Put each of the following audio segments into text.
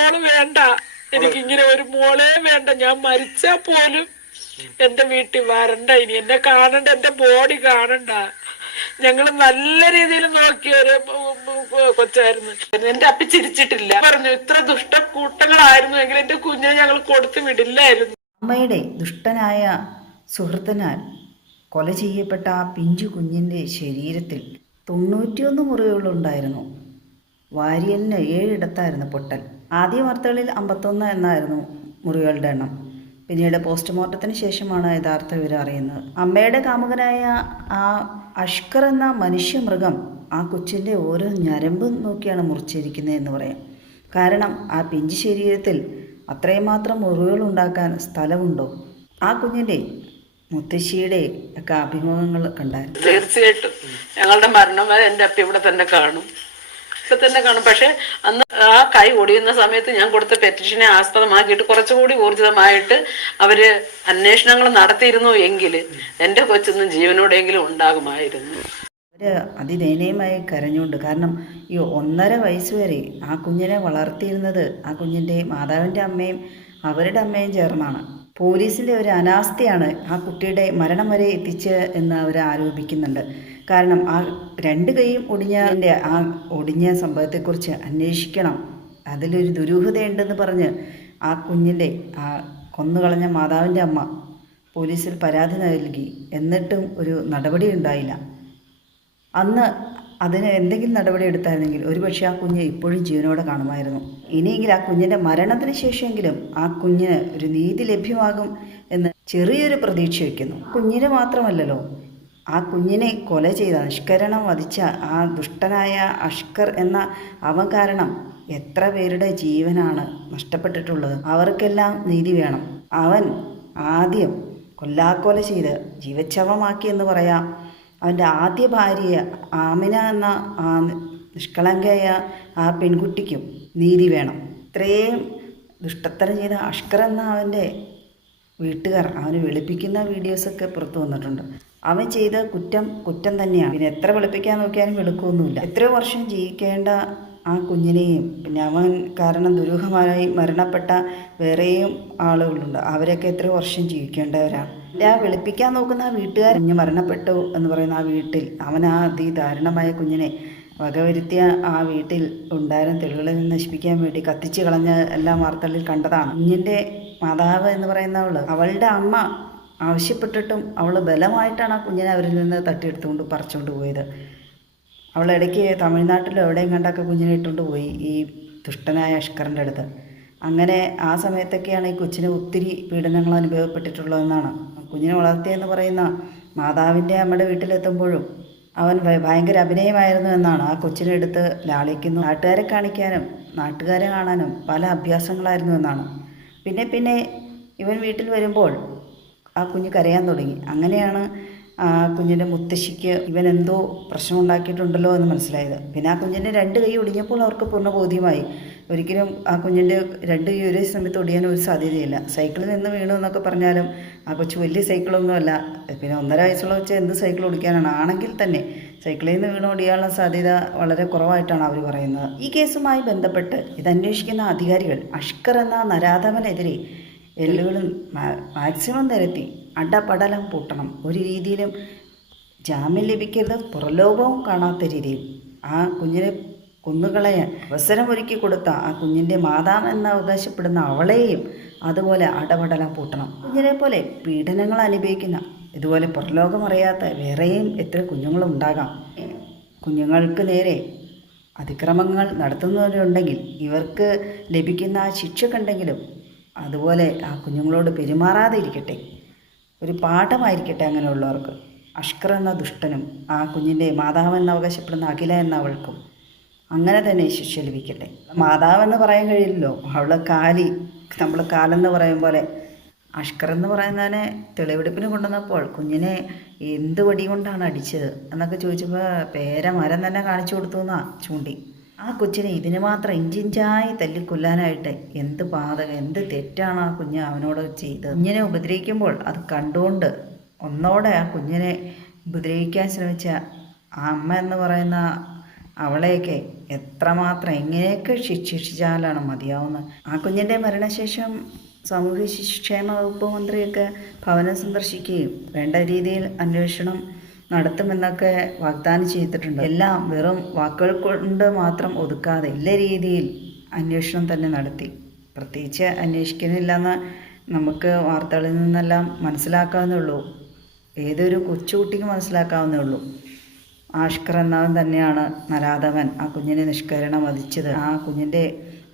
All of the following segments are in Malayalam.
മോള് വേണ്ട, എനിക്കിങ്ങനെ ഒരു മോളെ വേണ്ട. ഞാൻ മരിച്ചാ പോലും എന്റെ വീട്ടിൽ വരണ്ട, ഇനി എന്നെ കാണണ്ട, എന്റെ ബോഡി കാണണ്ട. ഞങ്ങള് നല്ല രീതിയിൽ നോക്കിയ ഒരു കൊച്ചായിരുന്നു. എന്റെ അപ്പി ചിരിച്ചിട്ടില്ല. പറഞ്ഞു ഇത്ര ദുഷ്ടക്കൂട്ടങ്ങളായിരുന്നു എങ്കിൽ എന്റെ കുഞ്ഞിനെ ഞങ്ങൾ കൊടുത്തു വിടില്ലായിരുന്നു. അമ്മയുടെ ദുഷ്ടനായ സുഹൃത്തിനാൽ കൊല ചെയ്യപ്പെട്ട ആ പിഞ്ചു കുഞ്ഞിൻ്റെ ശരീരത്തിൽ 91 മുറിവുകളുണ്ടായിരുന്നു. വാരിയലിന് 7 ഇടത്തായിരുന്നു പൊട്ടൽ. ആദ്യ വാർത്തകളിൽ 51 എന്നായിരുന്നു മുറിവുകളുടെ എണ്ണം. പിന്നീട് പോസ്റ്റ്മോർട്ടത്തിന് ശേഷമാണ് യഥാർത്ഥ വിവരം അറിയുന്നത്. അമ്മയുടെ കാമുകനായ ആ അഷ്കർ എന്ന മനുഷ്യമൃഗം ആ കൊച്ചിൻ്റെ ഓരോ ഞരമ്പും നോക്കിയാണ് മുറിച്ചിരിക്കുന്നത് എന്ന് പറയാം. കാരണം ആ പിഞ്ചു ശരീരത്തിൽ അത്രയും മാത്രം മുറിവുകൾ ഉണ്ടാക്കാൻ സ്ഥലമുണ്ടോ? ആ കുഞ്ഞിൻ്റെ മുത്തശ്ശിയുടെ ഒക്കെ അഭിമുഖങ്ങൾ കണ്ടായിരുന്നു. തീർച്ചയായിട്ടും ഞങ്ങളുടെ മരണം വരെ എൻ്റെ അപ്പ ഇവിടെ തന്നെ കാണും, പക്ഷെ അന്ന് ആ കൈ ഒടിയുന്ന സമയത്ത് ഞാൻ കൊടുത്ത പെറ്റീഷനെ ആസ്പദമാക്കിയിട്ട് കുറച്ചുകൂടി ഊർജിതമായിട്ട് അവര് അന്വേഷണങ്ങൾ നടത്തിയിരുന്നു എങ്കിൽ എൻ്റെ കൊച്ചൊന്നും ജീവനോടെങ്കിലും ഉണ്ടാകുമായിരുന്നു. അവര് അതിദയനീയമായി കരഞ്ഞുകൊണ്ട്, കാരണം ഈ 1.5 വയസ്സ് വരെ ആ കുഞ്ഞിനെ വളർത്തിയിരുന്നത് ആ കുഞ്ഞിൻ്റെ മാതാവിൻ്റെ അമ്മയും അവരുടെ അമ്മയും ചേർന്നാണ്. പോലീസിൻ്റെ ഒരു അനാസ്ഥയാണ് ആ കുട്ടിയുടെ മരണം വരെ എത്തിച്ച് എന്ന് അവർ ആരോപിക്കുന്നുണ്ട്. കാരണം ആ 2 കൈയും ഒടിഞ്ഞതിൻ്റെ ആ ഒടിഞ്ഞ സംഭവത്തെക്കുറിച്ച് അന്വേഷിക്കണം, അതിലൊരു ദുരൂഹതയുണ്ടെന്ന് പറഞ്ഞ് ആ കുഞ്ഞിൻ്റെ ആ കൊന്നുകളഞ്ഞ മാതാവിൻ്റെ അമ്മ പോലീസിൽ പരാതി നൽകി. എന്നിട്ടും ഒരു നടപടി ഉണ്ടായില്ല. അന്ന് അതിന് എന്തെങ്കിലും നടപടി എടുത്തായിരുന്നെങ്കിൽ ഒരുപക്ഷെ ആ കുഞ്ഞ് ഇപ്പോഴും ജീവനോടെ കാണുമായിരുന്നു. ഇനിയെങ്കിലും ആ കുഞ്ഞിൻ്റെ മരണത്തിന് ശേഷമെങ്കിലും ആ കുഞ്ഞിന് ഒരു നീതി ലഭ്യമാകും എന്ന് ചെറിയൊരു പ്രതീക്ഷ വയ്ക്കുന്നു. കുഞ്ഞിന് മാത്രമല്ലല്ലോ, ആ കുഞ്ഞിനെ കൊല ചെയ്ത, നിഷ്കരണം വധിച്ച ആ ദുഷ്ടനായ അഷ്കർ എന്ന അവൻ കാരണം എത്ര പേരുടെ ജീവനാണ് നഷ്ടപ്പെട്ടിട്ടുള്ളത്. അവർക്കെല്ലാം നീതി വേണം. അവൻ ആദ്യം കൊല്ലാക്കൊല ചെയ്ത് ജീവച്ഛവമാക്കി എന്ന് പറയാം. അവൻ്റെ ആദ്യ ഭാര്യ ആമിന എന്ന ആ നിഷ്കളങ്കയായ ആ പെൺകുട്ടിക്കും നീതി വേണം. ഇത്രയും ദുഷ്ടത്തരം ചെയ്ത അഷ്കർ എന്ന അവൻ്റെ വീട്ടുകാർ അവന് വെളുപ്പിക്കുന്ന വീഡിയോസൊക്കെ പുറത്തു വന്നിട്ടുണ്ട്. അവൻ ചെയ്ത കുറ്റം തന്നെയാണ്. പിന്നെ എത്ര വെളുപ്പിക്കാൻ നോക്കിയാലും വെളുക്കൊന്നുമില്ല. എത്രയോ വർഷം ജീവിക്കേണ്ട ആ കുഞ്ഞിനെയും, പിന്നെ അവൻ കാരണം ദുരൂഹമായി മരണപ്പെട്ട വേറെയും ആളുകളുണ്ട്, അവരൊക്കെ എത്രയോ വർഷം ജീവിക്കേണ്ടവരാണ്. ആ വെളുപ്പിക്കാൻ നോക്കുന്ന ആ വീട്ടുകാർ കുഞ്ഞ് മരണപ്പെട്ടു എന്ന് പറയുന്ന ആ വീട്ടിൽ അവൻ ആ അതിദാരുണമായ കുഞ്ഞിനെ വകവരുത്തിയ ആ വീട്ടിൽ ഉണ്ടായിരുന്ന തെളിവുകളിൽ നശിപ്പിക്കാൻ വേണ്ടി കത്തിച്ച് കളഞ്ഞ എല്ലാ വാർത്തകളിൽ കണ്ടതാണ്. കുഞ്ഞിൻ്റെ മാതാവ് എന്ന് പറയുന്നവൾ, അവളുടെ അമ്മ ആവശ്യപ്പെട്ടിട്ടും അവൾ ബലമായിട്ടാണ് ആ കുഞ്ഞിനെ അവരിൽ നിന്ന് തട്ടിയെടുത്തുകൊണ്ട് പറിച്ചുകൊണ്ട് പോയത്. അവളിടയ്ക്ക് തമിഴ്നാട്ടിലോ എവിടെയും കണ്ടൊക്കെ കുഞ്ഞിനെ ഇട്ടുകൊണ്ട് പോയി ഈ ദുഷ്ടനായ അഷ്കറിൻ്റെ അടുത്ത്. അങ്ങനെ ആ സമയത്തൊക്കെയാണ് ഈ കൊച്ചിന് ഒത്തിരി പീഡനങ്ങൾ അനുഭവപ്പെട്ടിട്ടുള്ളതെന്നാണ്. കുഞ്ഞിനെ വളർത്തിയെന്ന് പറയുന്ന മാതാവിൻ്റെ അമ്മയുടെ വീട്ടിലെത്തുമ്പോഴും അവൻ ഭയങ്കര അഭിനയമായിരുന്നു എന്നാണ്. ആ കൊച്ചിനെ എടുത്ത് ലാളിക്കുന്നു, നാട്ടുകാരെ കാണിക്കാനും നാട്ടുകാരെ കാണാനും പല അഭ്യാസങ്ങളായിരുന്നു എന്നാണ്. പിന്നെ ഇവൻ വീട്ടിൽ വരുമ്പോൾ ആ കുഞ്ഞ് കരയാൻ തുടങ്ങി. അങ്ങനെയാണ് ആ കുഞ്ഞിൻ്റെ മുത്തശ്ശിക്ക് ഇവൻ എന്തോ പ്രശ്നം ഉണ്ടാക്കിയിട്ടുണ്ടല്ലോ എന്ന് മനസ്സിലായത്. പിന്നെ ആ കുഞ്ഞിൻ്റെ 2 കൈ ഒടിഞ്ഞപ്പോൾ അവർക്ക് പൂർണ്ണ ബോധ്യമായി, ഒരിക്കലും ആ കുഞ്ഞിൻ്റെ 2 കൈ ഒരേ സമയത്ത് ഒടിയാൻ ഒരു സാധ്യതയില്ല. സൈക്കിളിൽ നിന്ന് വീണു എന്നൊക്കെ പറഞ്ഞാലും ആ കൊച്ചു വലിയ സൈക്കിളൊന്നുമല്ല. പിന്നെ 1.5 വയസ്സുള്ള വെച്ച് എന്ത് സൈക്കിൾ ഓടിക്കാനാണ്? ആണെങ്കിൽ തന്നെ സൈക്കിളിൽ നിന്ന് വീണ് ഓടിയാനുള്ള സാധ്യത വളരെ കുറവായിട്ടാണ് അവർ പറയുന്നത്. ഈ കേസുമായി ബന്ധപ്പെട്ട് ഇതന്വേഷിക്കുന്ന അധികാരികൾ അഷ്കർ എന്ന നരാധവനെതിരെ എല്ലുകളും മാക്സിമം നിരത്തി അടപടലം പൂട്ടണം. ഒരു രീതിയിലും ജാമ്യം ലഭിക്കരുത്, പുറലോകവും കാണാത്ത രീതിയിൽ ആ കുഞ്ഞിനെ കൊന്നുകളയാൻ അവസരം ഒരുക്കി കൊടുത്ത ആ കുഞ്ഞിൻ്റെ മാതാവെന്ന് അവകാശപ്പെടുന്ന അവളെയും അതുപോലെ അടപടലം പൂട്ടണം. കുഞ്ഞിനെ പോലെ പീഡനങ്ങൾ അനുഭവിക്കുന്ന, ഇതുപോലെ പുറലോകം അറിയാത്ത വേറെയും എത്ര കുഞ്ഞുങ്ങളുണ്ടാകാം. കുഞ്ഞുങ്ങൾക്ക് നേരെ അതിക്രമങ്ങൾ നടത്തുന്നവരുണ്ടെങ്കിൽ ഇവർക്ക് ലഭിക്കുന്ന ആ ശിക്ഷ കണ്ടെങ്കിലും അതുപോലെ ആ കുഞ്ഞുങ്ങളോട് പെരുമാറാതെ ഇരിക്കട്ടെ, ഒരു പാഠമായിരിക്കട്ടെ അങ്ങനെയുള്ളവർക്ക്. അഷ്കർ എന്ന ദുഷ്ടനും ആ കുഞ്ഞിൻ്റെ മാതാവെന്ന് അവകാശപ്പെടുന്ന അഖില എന്ന അവൾക്കും അങ്ങനെ തന്നെ ശിക്ഷ ലഭിക്കട്ടെ. മാതാവെന്ന് പറയാൻ കഴിയില്ലല്ലോ, അവൾ നമ്മൾ കാലെന്ന് പറയും പോലെ. അഷ്കർ എന്ന് പറയുന്നതിനെ തെളിവെടുപ്പിന് കൊണ്ടുവന്നപ്പോൾ കുഞ്ഞിനെ എന്ത് വടി കൊണ്ടാണ് അടിച്ചത് എന്നൊക്കെ ചോദിച്ചപ്പോൾ പേരമരം തന്നെ കാണിച്ചു കൊടുത്തു എന്നാ ചൂണ്ടി. ആ കൊച്ചിനെ ഇതിന് മാത്രം ഇഞ്ചിഞ്ചായി തല്ലിക്കൊല്ലാനായിട്ട് എന്ത് പാതകം, എന്ത് തെറ്റാണ് ആ കുഞ്ഞ് അവനോട് ചെയ്തത്. കുഞ്ഞിനെ ഉപദ്രവിക്കുമ്പോൾ അത് കണ്ടുകൊണ്ട് ഒന്നോടെ ആ കുഞ്ഞിനെ ഉപദ്രവിക്കാൻ ശ്രമിച്ച ആ അമ്മ എന്ന് പറയുന്ന അവളെയൊക്കെ എത്രമാത്രം എങ്ങനെയൊക്കെ ശിക്ഷിച്ചാലാണ് മതിയാവുന്നത്. ആ കുഞ്ഞിൻ്റെ മരണശേഷം സാമൂഹ്യ ക്ഷേമ വകുപ്പ് മന്ത്രിയൊക്കെ ഭവനം സന്ദർശിക്കുകയും വേണ്ട രീതിയിൽ അന്വേഷണം നടത്തുമെന്നൊക്കെ വാഗ്ദാനം ചെയ്തിട്ടുണ്ട്. എല്ലാം വെറും വാക്കുകൾ കൊണ്ട് മാത്രം ഒതുക്കാതെ നല്ല രീതിയിൽ അന്വേഷണം തന്നെ നടത്തി. പ്രത്യേകിച്ച് അന്വേഷിക്കുന്നില്ലെന്ന് നമുക്ക് വാർത്തകളിൽ നിന്നെല്ലാം മനസ്സിലാക്കാവുന്നേ ഉള്ളൂ. ഏതൊരു കൊച്ചുകുട്ടിക്ക് മനസ്സിലാക്കാവുന്നേ ഉള്ളൂ. ആഷ്കർ എന്നവൻ തന്നെയാണ് നരാധവൻ ആ കുഞ്ഞിനെ നിഷ്കരണം വധിച്ചത്. ആ കുഞ്ഞിൻ്റെ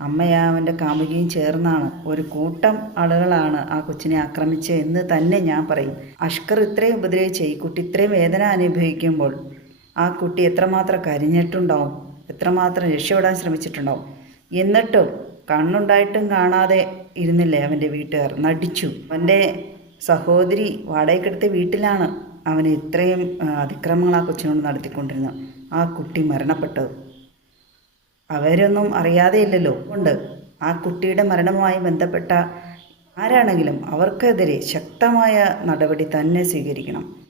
അമ്മയാവൻ്റെ കാമുകിയും ചേർന്നാണ്, ഒരു കൂട്ടം ആളുകളാണ് ആ കൊച്ചിനെ ആക്രമിച്ചത് എന്ന് തന്നെ ഞാൻ പറയും. അഷ്കർ ഇത്രയും ഉപദ്രവിച്ച് ഈ കുട്ടി ഇത്രയും വേദന അനുഭവിക്കുമ്പോൾ ആ കുട്ടി എത്രമാത്രം കരഞ്ഞിട്ടുണ്ടാവും, എത്രമാത്രം രക്ഷപ്പെടാൻ ശ്രമിച്ചിട്ടുണ്ടാവും. എന്നിട്ടും കണ്ണുണ്ടായിട്ടും കാണാതെ ഇരുന്നില്ലേ അവൻ്റെ വീട്ടുകാർ, നടിച്ചു. അവൻ്റെ സഹോദരി വാടകയ്ക്കെടുത്ത വീട്ടിലാണ് അവന് ഇത്രയും അതിക്രമങ്ങൾ ആ കൊച്ചിനോട് നടത്തിക്കൊണ്ടിരുന്നത്. ആ കുട്ടി മരണപ്പെട്ടത് അവരൊന്നും അറിയാതെയില്ലല്ലോ. കൊണ്ട് ആ കുട്ടിയുടെ മരണവുമായി ബന്ധപ്പെട്ട ആരാണെങ്കിലും അവർക്കെതിരെ ശക്തമായ നടപടി തന്നെ സ്വീകരിക്കണം.